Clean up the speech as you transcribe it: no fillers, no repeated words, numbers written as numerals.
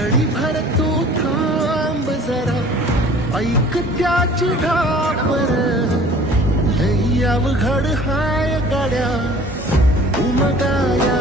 घडी भर तू थांब जरा, ऐक त्याची ढाबर. लई अवघड हाय गाड्या उमगाया